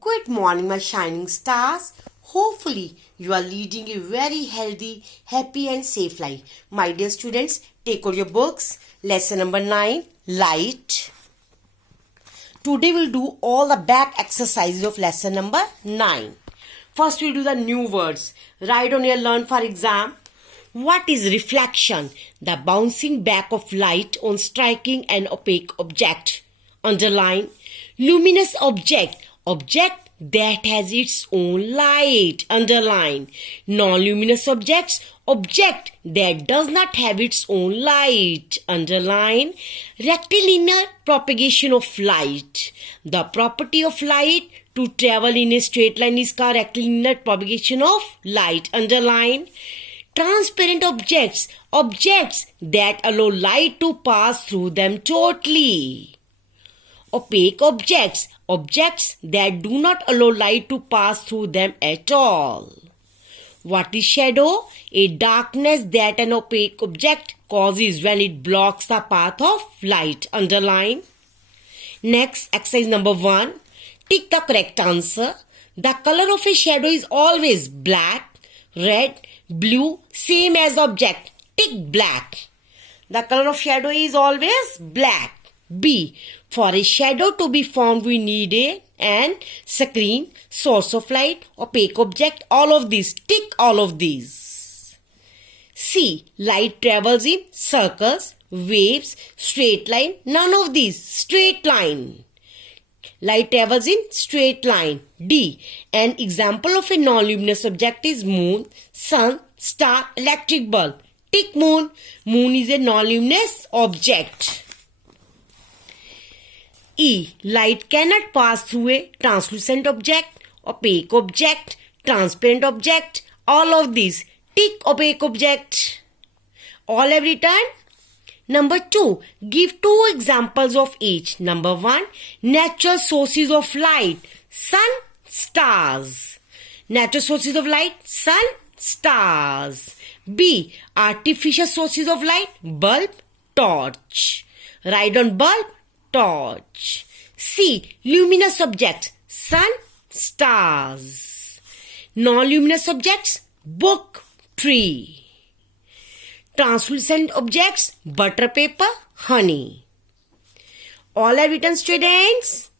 Good morning, my shining stars. Hopefully, you are leading a very healthy, happy, and safe life. My dear students, take out your books. Lesson number 9 Light. Today, we'll do all the back exercises of lesson number 9. First, we'll do the new words. Write on your learn for exam. What is reflection? The bouncing back of light on striking an opaque object. Underline. Luminous object. Object that has its own light. Underline. Non-luminous objects. Object that does not have its own light. Underline. Rectilinear propagation of light. The property of light to travel in a straight line is called rectilinear propagation of light. Underline. Transparent objects. Objects that allow light to pass through them totally. Opaque objects. Objects that do not allow light to pass through them at all. What is shadow? A darkness that an opaque object causes when it blocks the path of light. Underline. Next, exercise number 1. Tick the correct answer. The color of a shadow is always black, red, blue, same as object. Tick black. The color of shadow is always black. B. For a shadow to be formed, we need an screen, source of light, opaque object, all of these. Tick all of these. C. Light travels in circles, waves, straight line. None of these. Straight line. Light travels in straight line. D. An example of a non-luminous object is moon, sun, star, electric bulb. Tick moon. Moon is a non-luminous object. E. Light cannot pass through a translucent object, opaque object, transparent object, all of these. Tick opaque object. All have written. Number 2. Give 2 examples of each. Number 1. Natural sources of light. Sun, stars. Natural sources of light. Sun, stars. B. Artificial sources of light. Bulb, torch. Write on bulb, torch. C. Luminous objects. Sun, stars. Non-luminous objects. Book, tree. Translucent objects. Butter paper, honey. All are written, students.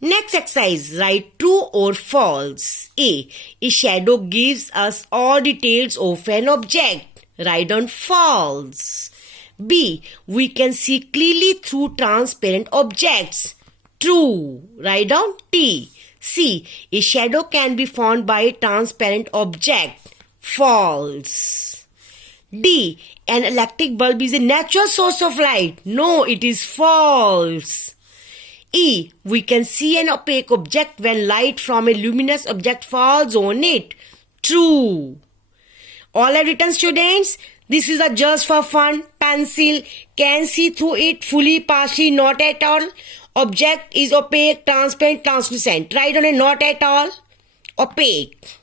Next exercise. Write true or false. A. A shadow gives us all details of an object. Write on false. B. We can see clearly through transparent objects. True. Write down T. C. A shadow can be formed by a transparent object. False. D. An electric bulb is a natural source of light. No, it is false. E. We can see an opaque object when light from a luminous object falls on it. True. All are written, students. This is a just for fun. Pencil. Can see through it fully, partially, not at all. Object is opaque, transparent, translucent. Write on a not at all. Opaque.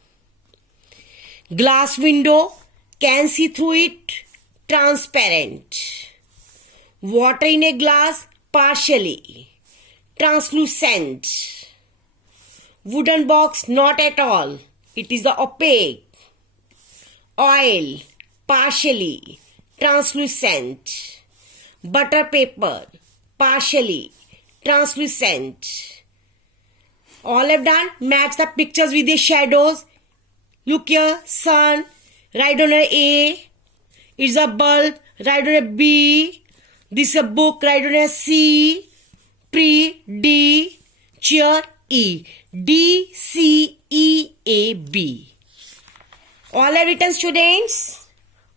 Glass window. Can see through it. Transparent. Water in a glass. Partially. Translucent. Wooden box. Not at all. It is the opaque. Oil. Partially. Translucent. Butter paper. Partially. Translucent. All have done. Match the pictures with the shadows. Look here. Sun. Write on a A. It's a bulb. Write on a B. This is a book. Write on a C. Tree. D. Chair. E. D. C. E. A. B. All have written, students.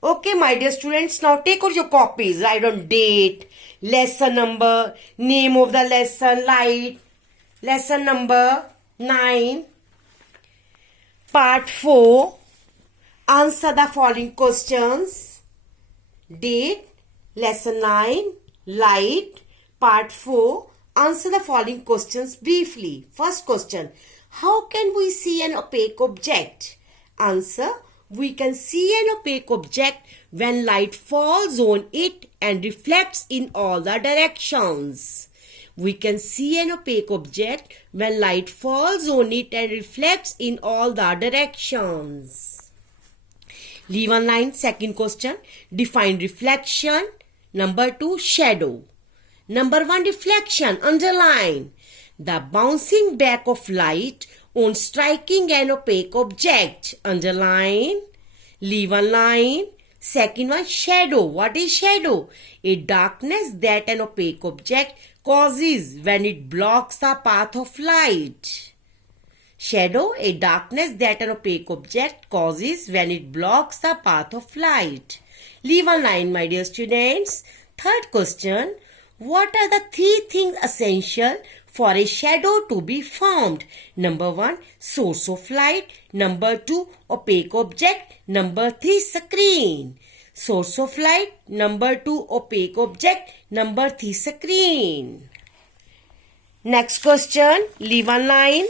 Okay, my dear students. Now take out your copies. Write on date, lesson number, name of the lesson, light. Lesson number 9. Part 4. Answer the following questions. Date, lesson 9, light, part 4. Answer the following questions briefly. First question. How can we see an opaque object? Answer. We can see an opaque object when light falls on it and reflects in all the directions. We can see an opaque object when light falls on it and reflects in all the directions. Leave one line. Second question. Define reflection. Number 2, shadow. Number 1, reflection. Underline. The bouncing back of light on striking an opaque object. Underline. Leave one line. Second one, shadow. What is shadow? A darkness that an opaque object causes when it blocks the path of light. Shadow, a darkness that an opaque object causes when it blocks the path of light. Leave one line, my dear students. Third question. What are the 3 things essential for a shadow to be formed? Number 1, source of light. Number 2, opaque object. Number 3, screen. Source of light. Number 2, opaque object. Number 3, screen. Next question. Leave one line.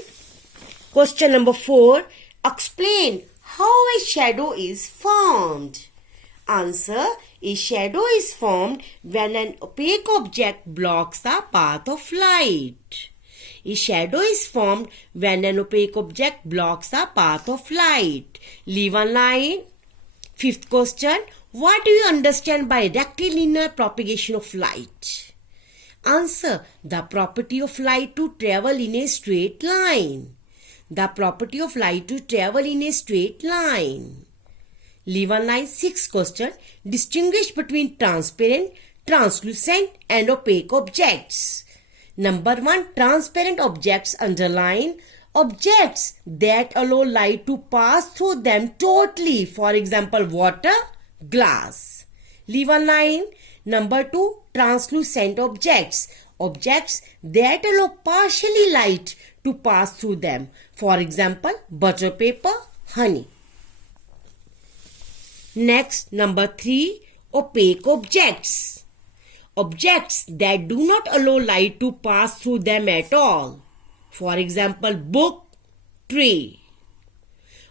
Question number 4. Explain how a shadow is formed. Answer. A shadow is formed when an opaque object blocks the path of light. A shadow is formed when an opaque object blocks the path of light. Leave one line. Fifth question. What do you understand by rectilinear propagation of light? Answer. The property of light to travel in a straight line. The property of light to travel in a straight line. Leave one line. Sixth question. Distinguish between transparent, translucent and opaque objects. Number 1. Transparent objects. Underline. Objects that allow light to pass through them totally. For example, water, glass. Leave one line. Number 2. Translucent objects. Objects that allow partially light to pass through them. For example, butter paper, honey. Next, number 3, opaque objects. Objects that do not allow light to pass through them at all. For example, book, tree.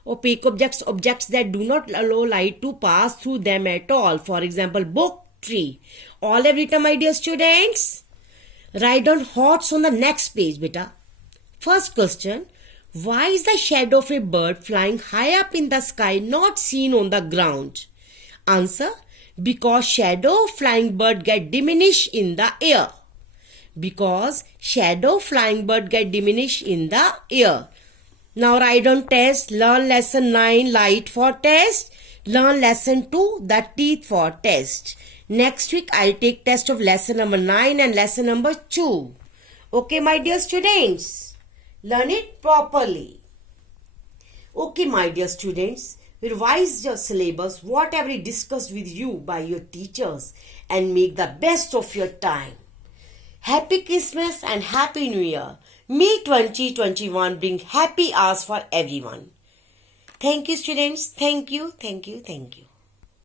Opaque objects, objects that do not allow light to pass through them at all. For example, book, tree. All have written, my dear students? Write down thoughts on the next page, beta. First question. Why is the shadow of a bird flying high up in the sky not seen on the ground? Answer. Because shadow of flying bird get diminished in the air. Because shadow of flying bird get diminished in the air. Now write on test. Learn lesson 9 light for test. Learn lesson 2 the teeth for test. Next week I'll take test of lesson number 9 and lesson number 2. Okay, my dear students. Learn it properly. Okay, my dear students, revise your syllabus, whatever is discussed with you by your teachers, and make the best of your time. Happy Christmas and Happy New Year. May 2021 bring happy hours for everyone. Thank you, students. Thank you, thank you, thank you.